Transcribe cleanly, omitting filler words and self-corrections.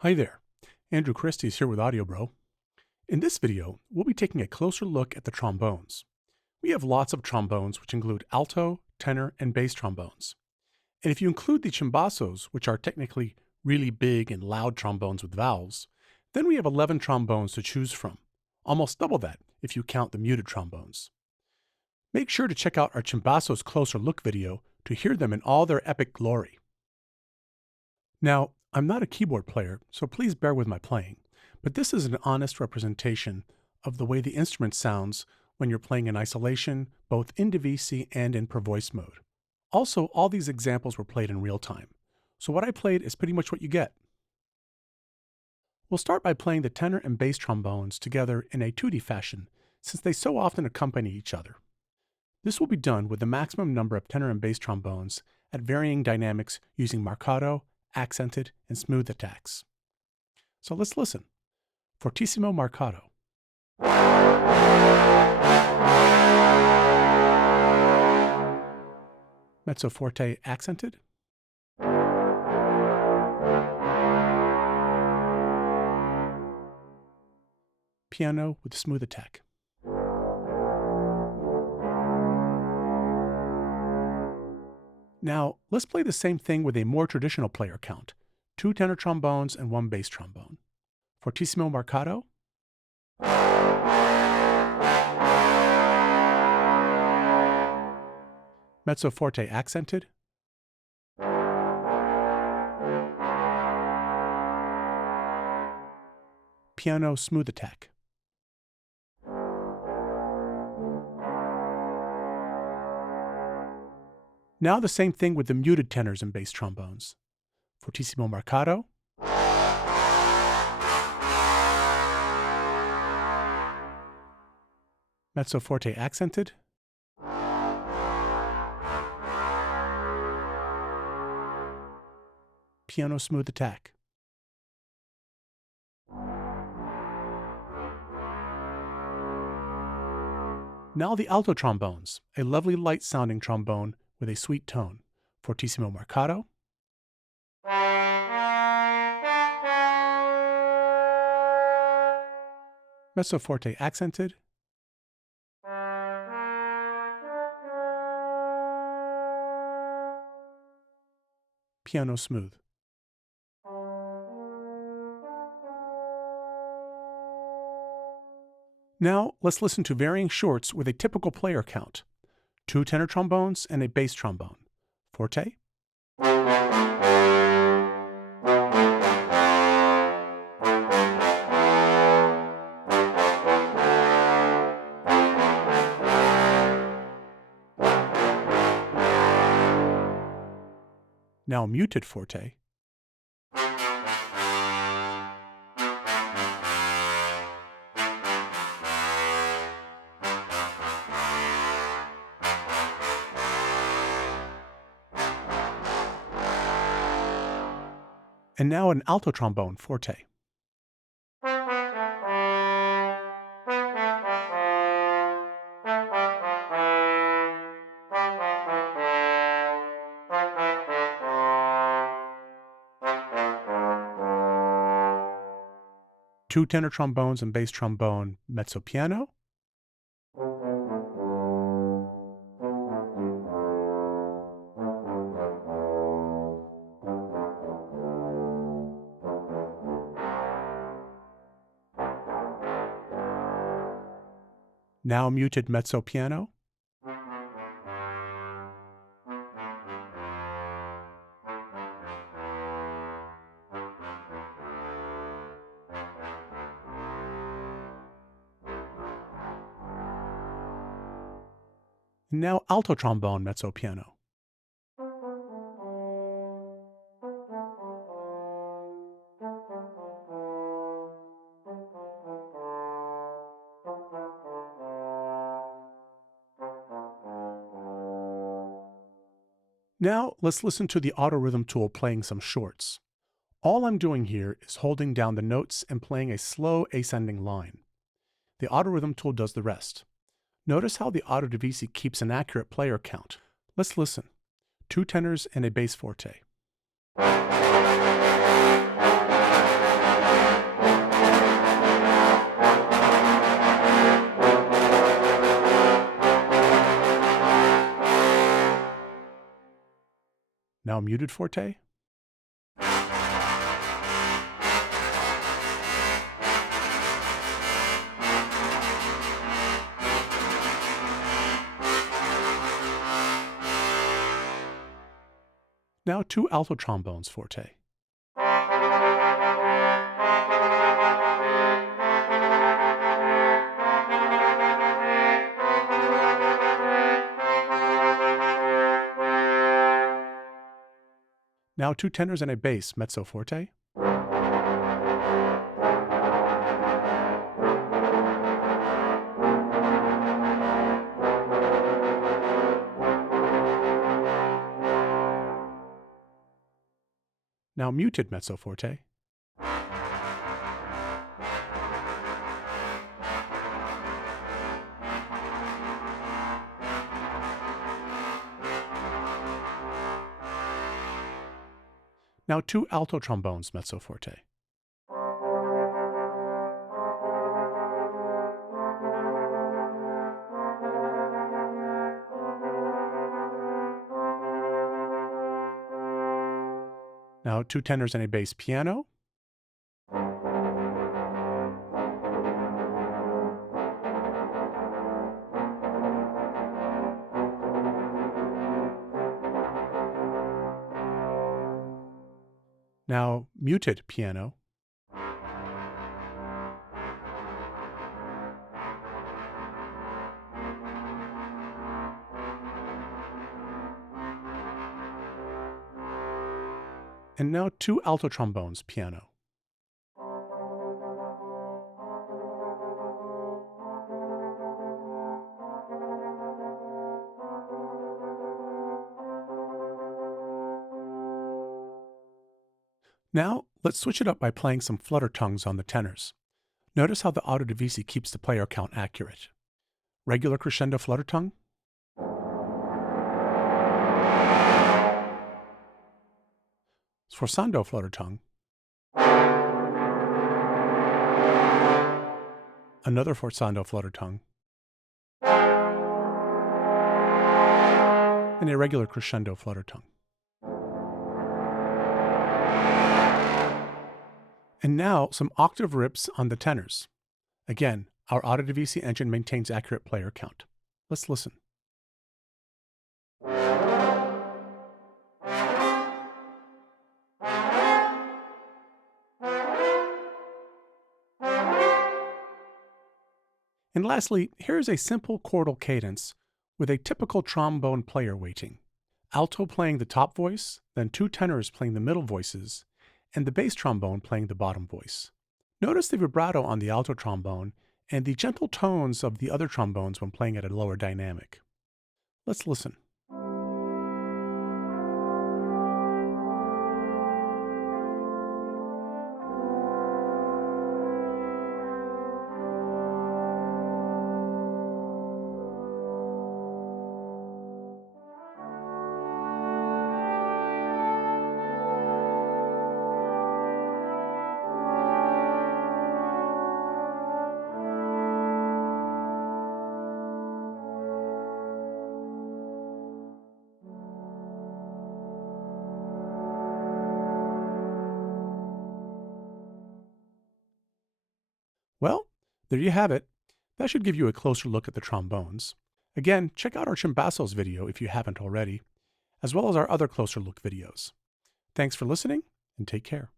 Hi there, Andrew Christie is here with Audiobro. In this video, we'll be taking a closer look at the trombones. We have lots of trombones which include alto, tenor, and bass trombones. And if you include the chimbassos, which are technically really big and loud trombones with valves, then we have 11 trombones to choose from, almost double that if you count the muted trombones. Make sure to check out our chimbassos closer look video to hear them in all their epic glory. Now, I'm not a keyboard player, so please bear with my playing, but this is an honest representation of the way the instrument sounds when you're playing in isolation, both in divisi and in per voice mode. Also, all these examples were played in real time, so what I played is pretty much what you get. We'll start by playing the tenor and bass trombones together in a 2D fashion, since they so often accompany each other. This will be done with the maximum number of tenor and bass trombones at varying dynamics using marcato, accented, and smooth attacks. So let's listen. Fortissimo marcato. Mezzo forte accented. Piano with smooth attack. Now, let's play the same thing with a more traditional player count, 2 tenor trombones and 1 bass trombone. Fortissimo marcato. Mezzo forte accented. Piano smooth attack. Now the same thing with the muted tenors and bass trombones. Fortissimo marcato. Mezzo forte accented. Piano smooth attack. Now the alto trombones, a lovely light sounding trombone with a sweet tone. Fortissimo marcato. Mezzo forte accented. Piano smooth. Now let's listen to varying shorts with a typical player count. 2 tenor trombones and a bass trombone. Forte. Now muted forte. And now an alto trombone forte. Two tenor trombones and bass trombone mezzo piano. Now muted mezzo piano. And now alto trombone mezzo piano. Now let's listen to the auto rhythm tool playing some shorts. All I'm doing here is holding down the notes and playing a slow ascending line. The auto rhythm tool does the rest. Notice how the auto divisi keeps an accurate player count. Let's listen. 2 tenors and a bass forte. Now muted forte. Now 2 alto trombones forte. Now 2 tenors and a bass mezzo forte. Now muted mezzo forte. Now 2 alto trombones mezzo forte. Now 2 tenors and a bass piano. Now muted piano. And now 2 alto trombones piano. Now, let's switch it up by playing some flutter tongues on the tenors. Notice how the auto divisi keeps the player count accurate. Regular crescendo flutter tongue. Sforzando flutter tongue. Another forzando flutter tongue. And a regular crescendo flutter tongue. And now some octave rips on the tenors. Again, our auto divisi engine maintains accurate player count. Let's listen. And lastly, here's a simple chordal cadence with a typical trombone player weighting. Alto playing the top voice, then 2 tenors playing the middle voices, and the bass trombone playing the bottom voice. Notice the vibrato on the alto trombone and the gentle tones of the other trombones when playing at a lower dynamic. Let's listen. Well, there you have it. That should give you a closer look at the trombones. Again, check out our Chimbassos video if you haven't already, as well as our other closer look videos. Thanks for listening, and take care.